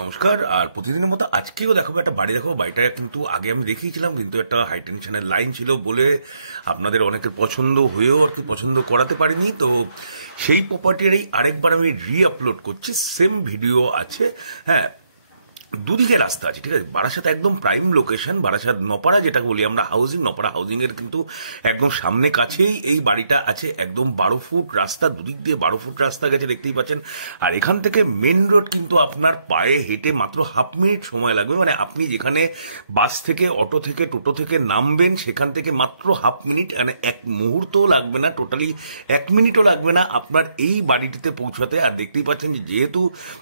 নমস্কার। আর প্রতিদিনের মতো আজকেও দেখাবো একটা বাড়ি। দেখাবো বাড়িটা কিন্তু আগে আমি দেখিয়েছিলাম, কিন্তু একটা হাই টেনশনের লাইন ছিল বলে আপনাদের অনেকের পছন্দ হয়েও আর কি পছন্দ করাতে পারিনি। তো সেই প্রপার্টিরই আরেকবার আমি আপলোড করছি, সেম ভিডিও আছে। হ্যাঁ, দুদিকে রাস্তা আছে, ঠিক আছে। বারাসাত একদম প্রাইম লোকেশন, বারাসাত নপাড়া যেটা বলি আমরা হাউজিং, নপাড়া হাউজিং এর কিন্তু একদম সামনে কাছেই এই বাড়িটা আছে। একদম 12 ফুট রাস্তা, দুদিক দিয়ে 12 ফুট রাস্তা গেছে, দেখতেই পাচ্ছেন। আর এখান থেকে মেন রোড কিন্তু আপনার পায়ে হেঁটে মাত্র হাফ মিনিট সময় লাগবে। মানে আপনি যেখানে বাস থেকে, অটো থেকে, টোটো থেকে নামবেন সেখান থেকে মাত্র হাফ মিনিট, মানে এক মুহূর্তও লাগবে না, টোটালি 1 মিনিটও লাগবে না আপনার এই বাড়িটিতে পৌঁছাতে। আর দেখতেই পাচ্ছেন যে যেহেতু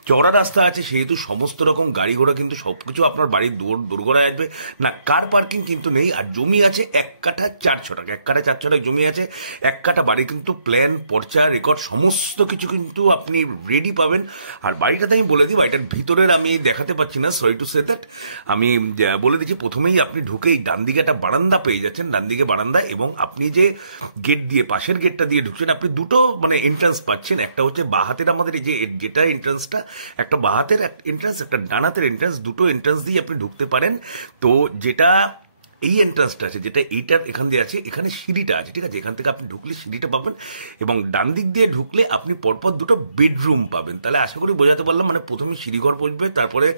চওড়া রাস্তা আছে সেহেতু সমস্ত রকম গাড়ি ঘোড়া কিন্তু সবকিছু আপনার বাড়ির দোরগোড়ায় আসবে না। কার পার্কিং কিন্তু নেই। আর জমি আছে 1 কাঠা 4 ছটাক, 1 কাঠা 4 ছটাক জমি আছে। 1 কাঠা বাড়ি কিন্তু প্ল্যান, পর্চা, রেকর্ড সমস্ত কিছু কিন্তু আপনি রেডি পাবেন। আর বাড়িটাতে আমি বলে দিই, বাড়িটার ভিতরের আমি দেখাতে পাচ্ছি না, সরি টু সে দ্যাট। আমি বলে দিচ্ছি, প্রথমেই আপনি ঢুকেই ডান দিকে একটা বারান্দা পেয়ে যাচ্ছেন, ডান দিকে বারান্দা। এবং আপনি যে গেট দিয়ে, পাশের গেটটা দিয়ে ঢুকছেন, আপনি দুটো মানে এন্ট্রান্স পাচ্ছেন। একটা হচ্ছে বাঁ হাতের আমাদের এই যে যেটা এন্ট্রান্সটা, একটা বাঁ হাতের এন্ট্রান্স, একটা ডান হাতের এন্ট্রান্স, দুটো এন্ট্রান্স দিয়ে আপনি ঢুকতে পারেন। তো যেটা এই এন্ট্রান্সটা আছে, যেটা এইটার এখান দিয়ে আছে, এখানে সিঁড়িটা আছে, ঠিক আছে। এখান থেকে আপনি ঢুকলে সিঁড়িটা পাবেন এবং ডান দিক দিয়ে ঢুকলে আপনি পরপর দুটো বেডরুম পাবেন। তাহলে আশা করি বোঝাতে পারলাম। মানে প্রথমে সিঁড়িঘর পড়বে, তারপরে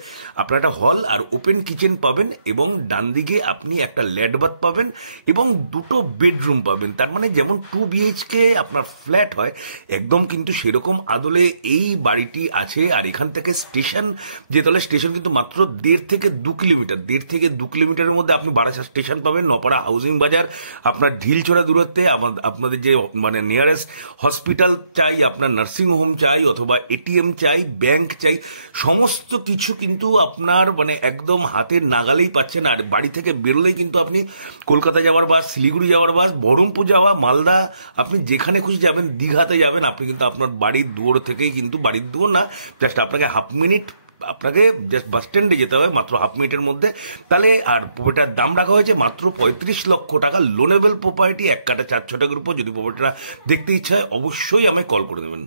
আপনার একটা হল আর ওপেন কিচেন পাবেন, এবং ডান দিকে আপনি একটা ল্যাড বাথ পাবেন এবং দুটো বেডরুম পাবেন। তার মানে যেমন 2 BHK আপনার ফ্ল্যাট হয়, একদম কিন্তু সেরকম আদলে এই বাড়িটি আছে। আর এখান থেকে স্টেশন, যে তাহলে স্টেশন কিন্তু মাত্র 1.5 থেকে 2 কিলোমিটার, 1.5 থেকে 2 কিলোমিটারের মধ্যে আপনি বারাসাত স্টেশন পাবেন। নপাড়া হাউজিং বাজার আপনার ঢিলছোড়া দূরত্বে। আপনাদের যে মানে নিয়ারেস্ট হসপিটাল চাই, আপনার নার্সিং হোম চাই, অথবা ATM চাই, ব্যাংক চাই, সমস্ত কিছু কিন্তু আপনার মানে একদম হাতের নাগালেই পাচ্ছেন। আর বাড়ি থেকে বেরোলেই কিন্তু আপনি কলকাতা যাওয়ার বাস, শিলিগুড়ি যাওয়ার বাস, বহরমপুর যাওয়া, মালদা, আপনি যেখানে খুশি যাবেন, দীঘাতে যাবেন, আপনি কিন্তু আপনার বাড়ির দুয়ার থেকেই কিন্তু, বাড়ির দুয়ার না, জাস্ট আপনাকে হাফ মিনিট, আপনাকে জাস্ট বাস স্ট্যান্ডে যেতে হবে মাত্র হাফ মিনিটের মধ্যে। তাহলে আর প্রপার্টিটার দাম রাখা হয়েছে মাত্র 35 লক্ষ টাকা। লোনেবল প্রপার্টি, 1 কাঠা 4 ছটাকের উপর। যদি প্রপার্টিটা দেখতে ইচ্ছা হয় অবশ্যই আমায় কল করে দেবেন।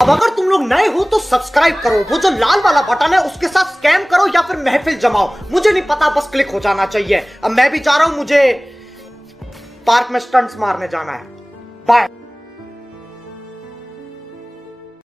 अब अगर तुम लोग नए हो तो सब्सक्राइब करो, वो जो लाल वाला बटन है उसके साथ स्कैम करो या फिर महफिल जमाओ, मुझे नहीं पता, बस क्लिक हो जाना चाहिए। अब मैं भी जा रहा हूं, मुझे पार्क में स्टंट्स मारने जाना है। बाय।